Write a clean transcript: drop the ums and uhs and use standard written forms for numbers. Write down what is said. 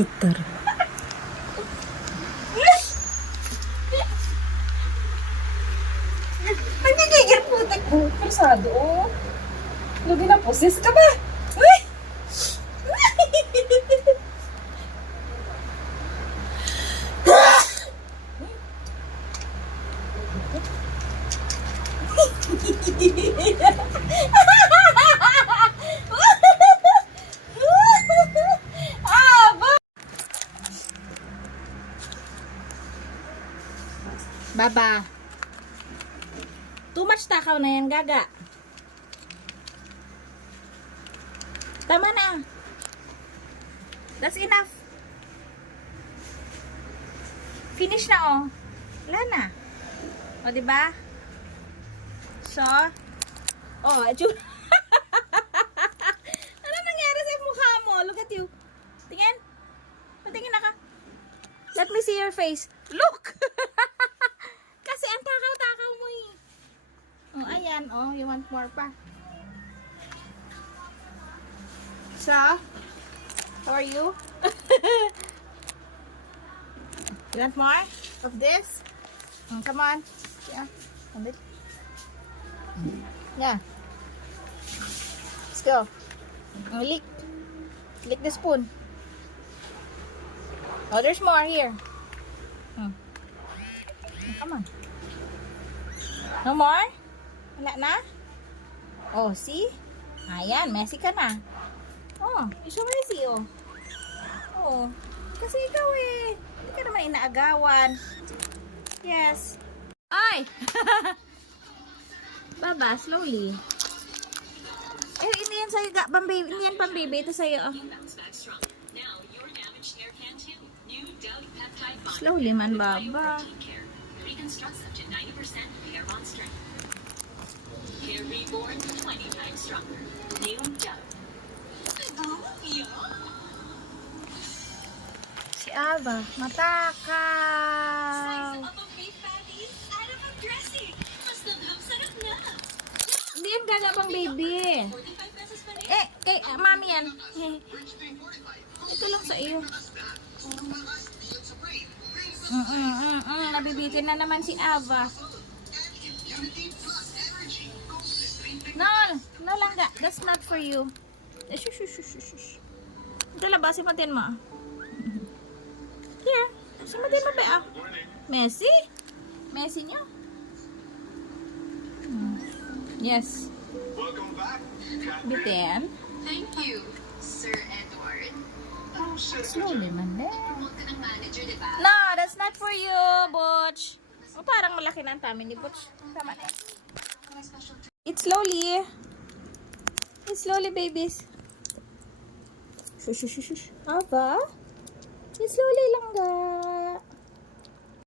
Itar. Nagigigil putik mo. Persado, oh. Lagi na poses ka ba? Uy! Baba. Too much takaw na yan, Gaga. Tama na. That's enough. Finish na, oh. Wala na. O, diba? So, oh, ano nangyari sa mukha mo? Look at you. Tingin. Patingin na ka. Let me see your face. Look! Kasi ang takaw-takaw mo eh. Oh, ayan. Oh, you want more pa. So, how are you? You want more of this? Come on. Yeah. A bit. Yeah. Let's go. Lick. Lick the spoon. Oh, there's more here. Come on. No more? Wala na? Oh, see? Ayan, messy ka na. Oh, you're so messy, oh. Oh, kasi ikaw eh. Hindi ka naman inaagawan. Yes. Ay! Baba, slowly. Eh, hindi yan sa'yo, pang-baby. Hindi yan pang-baby. Ito sa'yo, oh. Slowly man, Baba. Reconstructs up to 90% hair bond strength. Hair reborn 20 times stronger. New Dove. Si Ava, matakaw. Size up ang beef patty out of a dressing. Mas sarap na. Hindi yan gaga pang-baby. 45 pesos pa rin. Eh, kay mami yan. Ito lang sa iyo. Nabibitin na naman si Ava. No, no lang ga. That's not for you. Shush. Ito labas, simatin mo. Here, simatin mo ba ah? Messi? Messi niya? Yes. Bitin. Thank you, Sir Edward. Slowly man din. Promote ka ng manager, di ba? No, that's not for you, Butch. O, parang malaki na ang tummy ni Butch. Tama na. It's slowly. It's slowly, babies. Shush. Aba? It's slowly lang, guys.